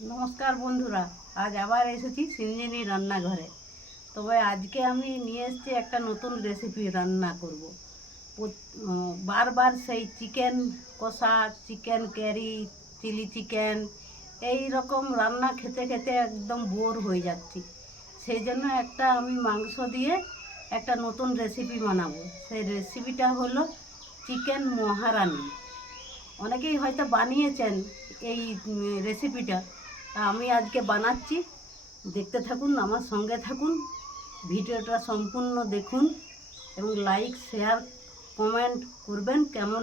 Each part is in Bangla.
নমস্কার বন্ধুরা, আজ আবার এসেছি সিঞ্জিনি রান্নাঘরে। তবে আজকে আমি নিয়ে এসেছি একটা নতুন রেসিপি রান্না করব। বারবার সেই চিকেন কষা চিকেন ক্যারি চিলি চিকেন এই রকম রান্না খেতে খেতে একদম বোর হয়ে যাচ্ছি। সেই জন্য একটা আমি মাংস দিয়ে একটা নতুন রেসিপি বানাবো। সেই রেসিপিটা হলো চিকেন মহারানি। অনেকেই হয়তো বানিয়েছেন এই রেসিপিটা আমি আজকে বানাচ্ছি। দেখতে থাকুন, আমার সঙ্গে থাকুন, ভিডিওটা সম্পূর্ণ দেখুন এবং লাইক শেয়ার কমেন্ট করবেন। কেমন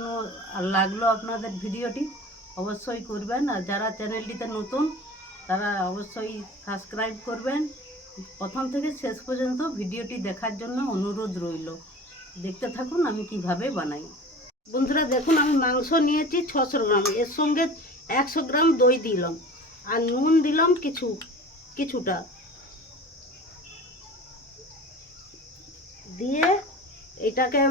লাগল আপনাদের ভিডিওটি অবশ্যই করবেন। আর যারা চ্যানেলটিতে নতুন, তারা অবশ্যই সাবস্ক্রাইব করবেন। প্রথম থেকে শেষ পর্যন্ত ভিডিওটি দেখার জন্য অনুরোধ রইল। দেখতে থাকুন, আমি কীভাবে বানাই। বন্ধুরা, দেখুন, আমি মাংস নিয়েছি ছশো গ্রাম। এর সঙ্গে একশো গ্রাম দই দিলাম। আর নুন দিলাম কিছু, কিছুটা। দিয়ে এটাকে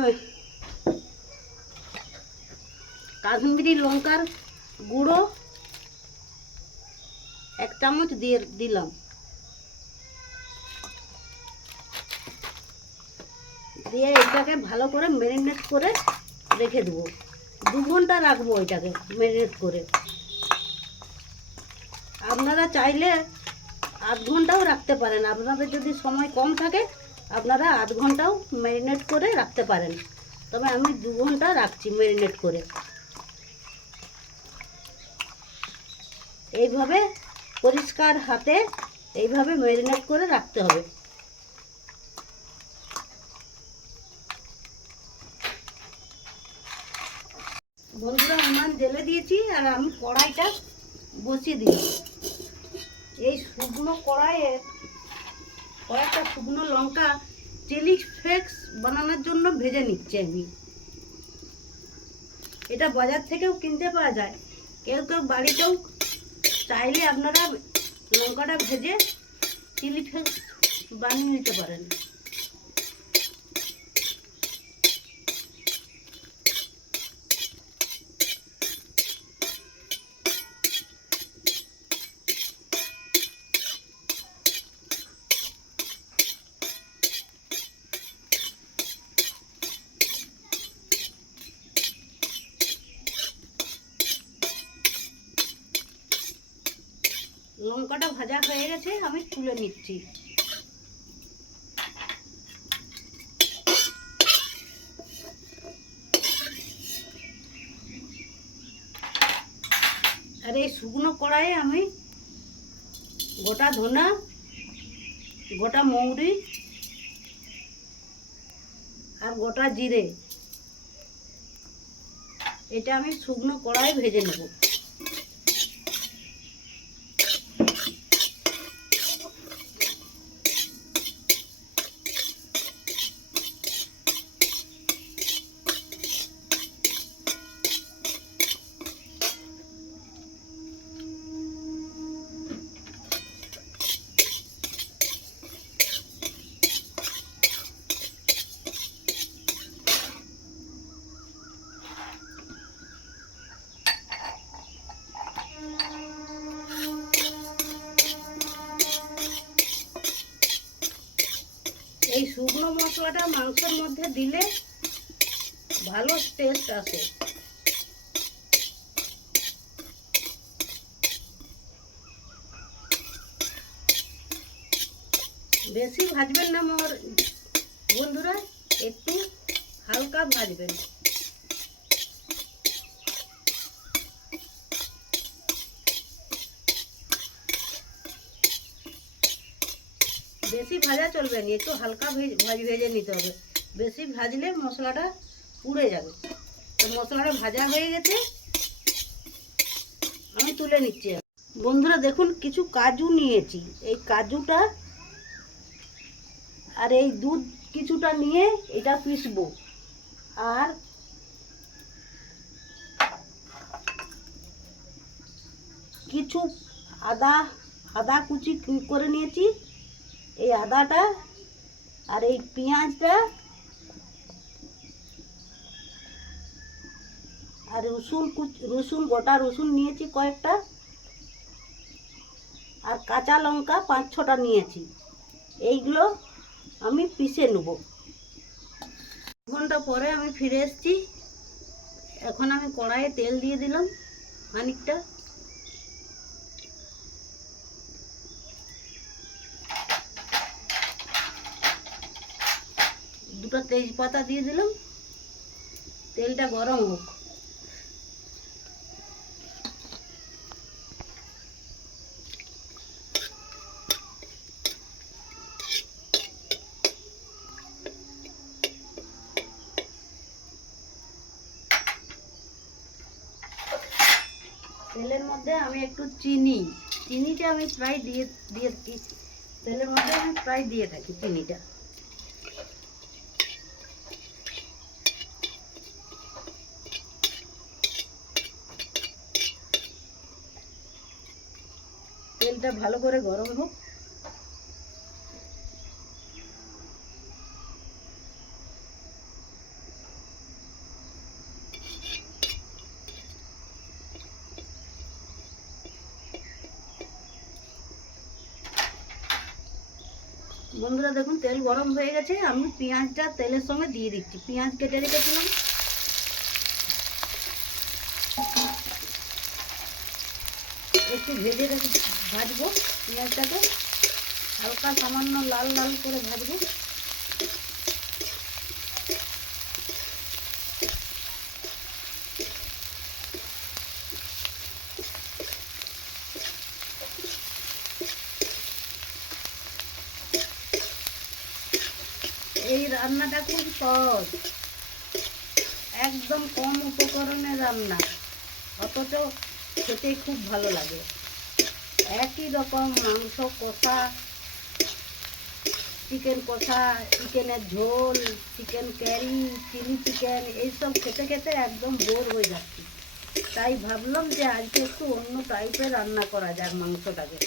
কাশ্মীরি লঙ্কার গুঁড়ো এক চামচ দিয়ে দিলাম। দিয়ে এটাকে ভালো করে ম্যারিনেট করে রেখে দেবো। দু ঘণ্টা রাখব এটাকে ম্যারিনেট করে। আপনারা চাইলে আধ ঘন্টাও রাখতে পারেন। আপনাদের যদি সময় কম থাকে, আপনারা আধ ঘন্টাও ম্যারিনেট করে রাখতে পারেন। তবে আমি দু ঘণ্টা রাখছি ম্যারিনেট করে। এইভাবে পরিষ্কার হাতে এইভাবে ম্যারিনেট করে রাখতে হবে। বন্ধুরা উনান জেলে দিয়েছি আর আমি কড়াইটা বসিয়ে দিলাম। এই শুকনো কড়াইয়ে কয়েকটা শুকনো লঙ্কা চিলি ফ্লেক্স বানানোর জন্য ভেজে নিচ্ছি আমি। এটা বাজার থেকেও কিনতে পাওয়া যায়। কেউ কেউ বাড়িতেও চাইলে আপনারা লঙ্কাটা ভেজে চিলি ফ্লেক্স বানিয়ে নিতে পারেন লঙ্কাটা ভাজা হয়ে গেছে, আমি তুলে নিচ্ছি। আর এই শুকনো কড়াইয়ে আমি গোটা ধনা, গোটা মৌরি আর গোটা জিরে। এটা আমি শুকনো কড়াই ভেজে নেব। শুকনো মশলাটা মাংসের মধ্যে দিলে ভালো টেস্ট আসে। বেশি ভাজবেন না মোর বন্ধুরা, একটু হালকা ভাজবেন। বেশি ভাজা চলবে না, একটু হালকা ভেজ- ভাজ নিতে হবে। বেশি ভাজলে মশলাটা পুড়ে যাবে। তো মশলাটা ভাজা হয়ে গেছে, আমি তুলে নিচ্ছি বন্ধুরা, দেখুন, কিছু কাজু নিয়েছি। এই কাজুটা আর এই দুধ কিছুটা নিয়ে এটা পিসবো আর কিছু আদা আদা কুচি করে নিয়েছি। এই আদাটা আর এই পেঁয়াজটা আর রসুন রসুন, গোটা রসুন নিয়েছি কয়েকটা। আর কাঁচা লঙ্কা পাঁচ ছটা নিয়েছি। এইগুলো আমি পিষে নেব। ঘণ্টা পরে আমি ফিরে এসেছি। এখন আমি কড়াইয়ে তেল দিয়ে দিলাম। খানিকটা। তেজপাতা দিয়ে দিলাম। তেলটা গরম হোক। তেলের মধ্যে আমি একটু চিনি। চিনিটা আমি প্রায় দিয়ে দিয়ে তেলের মধ্যে আমি প্রায় দিয়ে থাকি চিনিটা তেলটা ভালো করে গরম হোক। বন্ধুরা দেখুন, তেল গরম হয়ে গেছে। আমি পেঁয়াজটা তেলের সঙ্গে দিয়ে দিচ্ছি। পেঁয়াজ কেটে রেখেছিলাম। একটু ভেজে রেখে ভাজবো পেঁয়াজটাকে। হালকা সামান্য লাল লাল করে ভাজবো। এই রান্নাটা খুব সহজ। একদম কম উপকরণে রান্না। অথচ খেতে খুব ভালো লাগে। একই রকম মাংস কষা চিকেন কষা চিকেনের ঝোল চিকেন ক্যারি চিলি চিকেন এইসব খেতে খেতে একদম বোর হয়ে যাচ্ছি। তাই ভাবলাম যে আজকে একটু অন্য টাইপের রান্না করা যাক মাংসটাকে।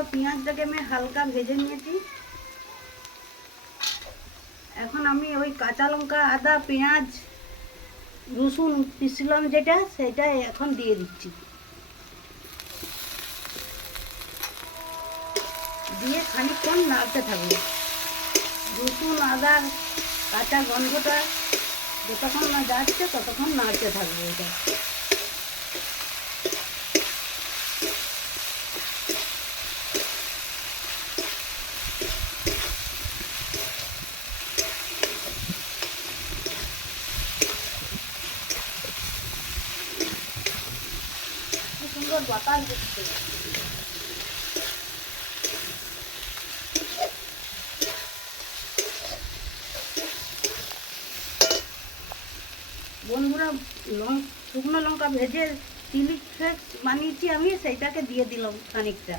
বন্ধুরা পেঁয়াজটাকে আমি হালকা ভেজে নিয়েছি। এখন আমি ওই কাঁচা লঙ্কা, আদা, পেঁয়াজ, রসুন, পিসলাম যেটা সেটা এখন দিয়ে দিচ্ছি। দিয়ে খানিকক্ষণ নাড়তে থাকব। রসুন আদা কাঁচা গন্ধটা যতক্ষণ না যাচ্ছে ততক্ষণ নাড়তে থাকব এটা কি সুন্দর বাতাস দিচ্ছে বন্ধুরা লং শুকনো লঙ্কা ভেজে চিলি ফ্লেক্স বানিয়েছি আমি সেইটাকে দিয়ে দিলাম খানিকটা।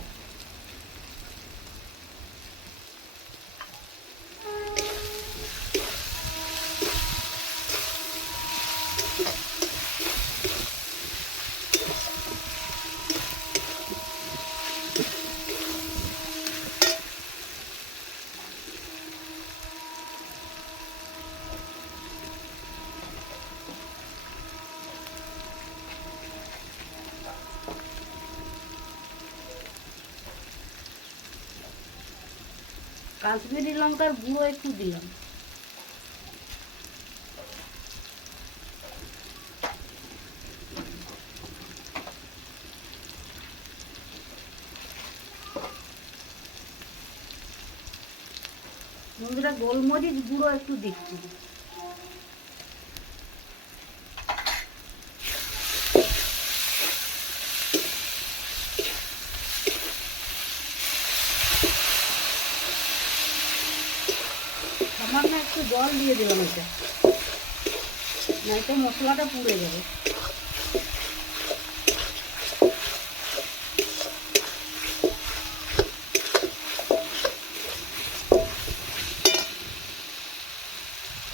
কাশ্মীরি লঙ্কার গুঁড়ো একটু দিলাম। বন্ধুরা গোলমরিচ গুঁড়ো একটু দিচ্ছি সামান্য একটু জল দিয়ে দিলাম এটা নয়তো মশলাটা পুড়ে যাবে।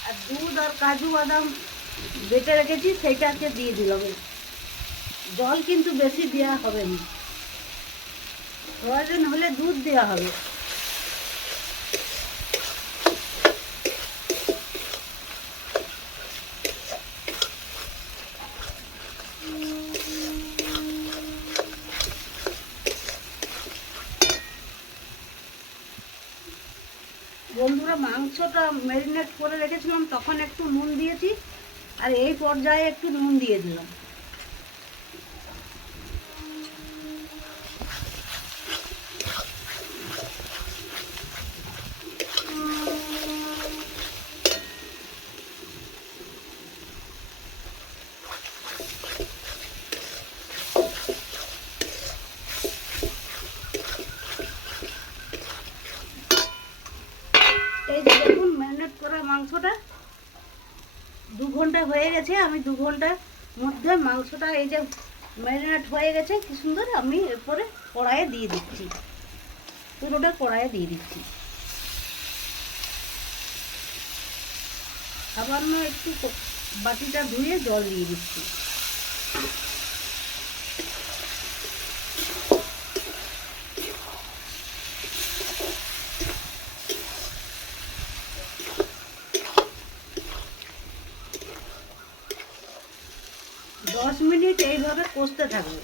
আর দুধ আর কাজু বাদাম বেটে রেখেছি, সেইটাকে দিয়ে দিলাম। জল কিন্তু বেশি দেওয়া হবে না। প্রয়োজন হলে দুধ দেওয়া হবে বন্ধুরা মাংসটা ম্যারিনেট করে রেখেছিলাম, তখন একটু নুন দিয়েছি, আর এই পর্যায়ে একটু নুন দিয়ে দিলাম এই যে দেখুন ম্যারিনেট করা মাংসটা দু ঘণ্টা হয়ে গেছে, আমি দু ঘণ্টার মধ্যে মাংসটা এই যে ম্যারিনেট হয়ে গেছে, কি সুন্দর, আমি এরপরে কড়াইয়ে দিয়ে দিচ্ছি। পুরোটা কড়াইয়ে দিয়ে দিচ্ছি। সামান্য একটু বাটিটা ধুয়ে জল দিয়ে দিচ্ছি। কষতে থাকবে।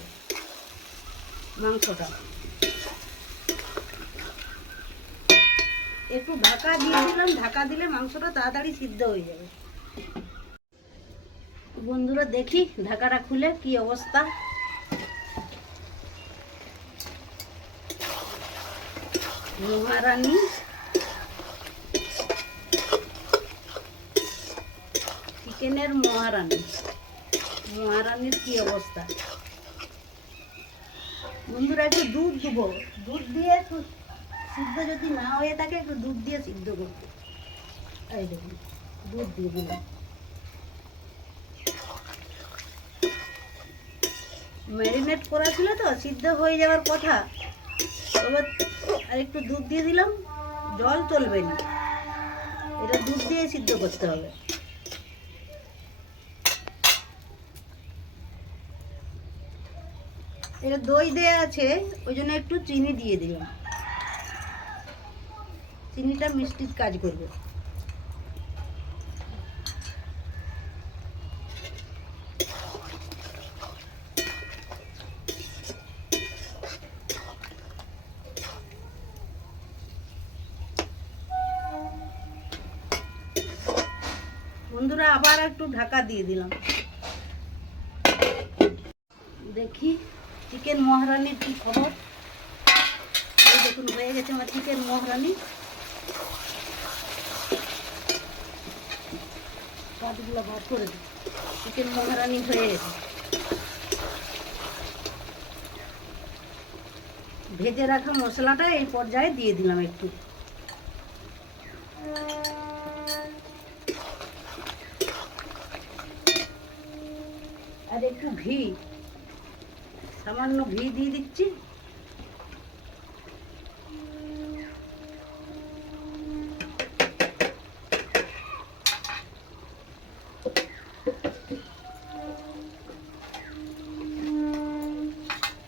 মাংসটা। একটু ঢাকা দিয়ে দিলাম ঢাকা দিলে মাংসটা তাড়াতাড়ি সিদ্ধ হয়ে যাবে। বন্ধুরা, দেখি ঢাকাটা খুলে কি অবস্থা। মহারানী। চিকেনের মহারানী। মহারানীর কি অবস্থা? বন্ধুরা, একটু দুধ দেবো। দুধ দিয়ে একটু সিদ্ধ যদি না হয়ে থাকে, একটু দুধ দিয়ে সিদ্ধ করতে এই দেখুন, দুধ দিয়ে দিলাম। ম্যারিনেট করা ছিল তো, সিদ্ধ হয়ে যাওয়ার কথা। তবে আর একটু দুধ দিয়ে দিলাম। জল চলবে না। এটা দুধ দিয়ে সিদ্ধ করতে হবে। এটা দই দেয়া আছে, ওই জন্য একটু চিনি দিয়ে দিলাম। চিনিটা মিষ্টির কাজ করবে। বন্ধুরা, আবার একটু ঢাকা দিয়ে দিলাম। দেখি। চিকেন মহারানির কি খবর? দেখুন, হয়ে গেছে আমার চিকেন মহারানি। পাতগুলো ভাত করে দিই। চিকেন মহারানি হয়ে গেছে। ভেজে রাখা মশলাটা এই পর্যায়ে দিয়ে দিলাম একটু। আর একটু ঘি। সামান্য ঘি দিয়ে দিচ্ছি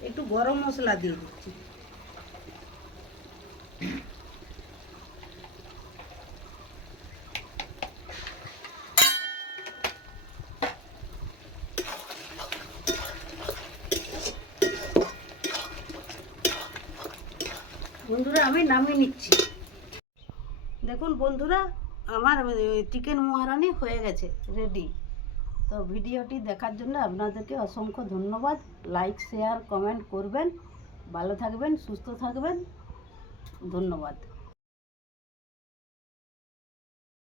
একটু গরম মশলা দিয়ে দিচ্ছি বন্ধুরা, আমি নামিয়ে নিচ্ছি। দেখুন বন্ধুরা, আমার চিকেন মহারানি হয়ে গেছে রেডি তো ভিডিওটি দেখার জন্য আপনাদেরকে অসংখ্য ধন্যবাদ। লাইক শেয়ার কমেন্ট করবেন। ভালো থাকবেন, সুস্থ থাকবেন। ধন্যবাদ।